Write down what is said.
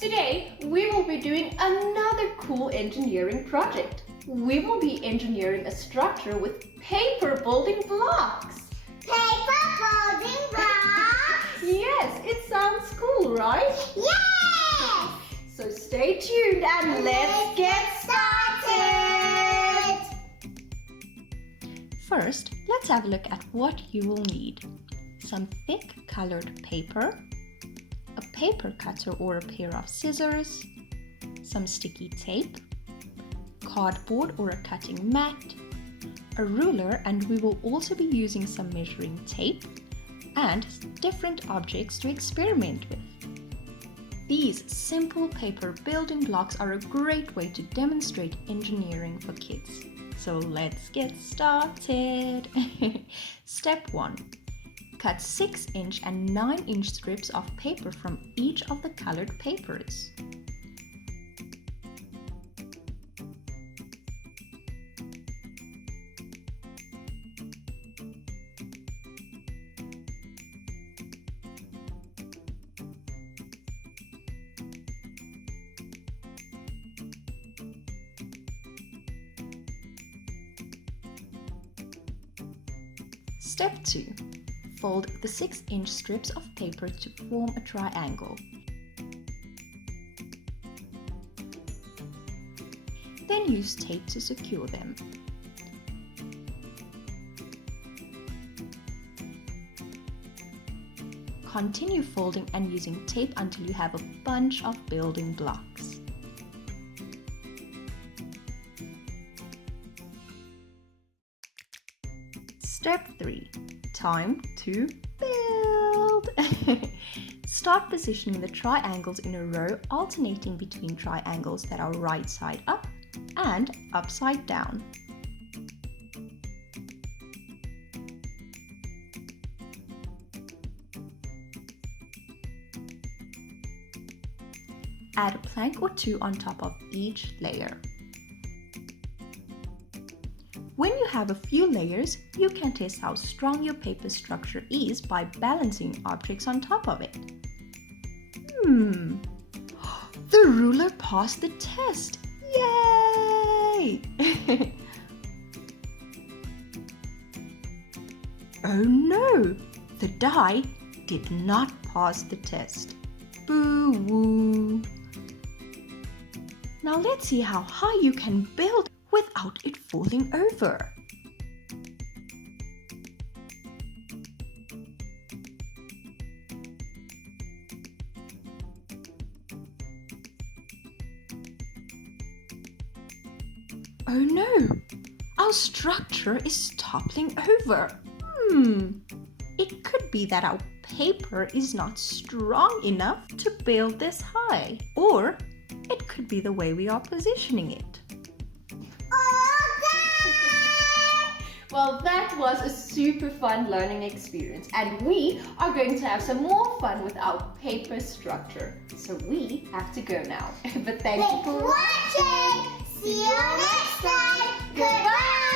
Today, we will be doing another cool engineering project. We will be engineering a structure with paper building blocks. Paper building blocks? Yes, it sounds cool, right? Yes! So stay tuned and let's get started! First, let's have a look at what you will need. Some thick colored paper, a paper cutter or a pair of scissors, some sticky tape, cardboard or a cutting mat, a ruler, and we will also be using some measuring tape, and different objects to experiment with. These simple paper building blocks are a great way to demonstrate engineering for kids. So let's get started. Step 1. Cut 6-inch and 9-inch strips of paper from each of the colored papers. Step 2. Fold the 6-inch strips of paper to form a triangle. Then use tape to secure them. Continue folding and using tape until you have a bunch of building blocks. Step 3. Time to build! Start positioning the triangles in a row, alternating between triangles that are right side up and upside down. Add a plank or two on top of each layer. When you have a few layers, you can test how strong your paper structure is by balancing objects on top of it. The ruler passed the test! Yay! Oh no! The die did not pass the test. Boo-woo! Now let's see how high you can build without it falling over. Oh no! Our structure is toppling over. It could be that our paper is not strong enough to build this high. Or it could be the way we are positioning it. Well, that was a super fun learning experience, and we are going to have some more fun with our paper structure. So we have to go now. But thank you for watching. See you next time. Goodbye.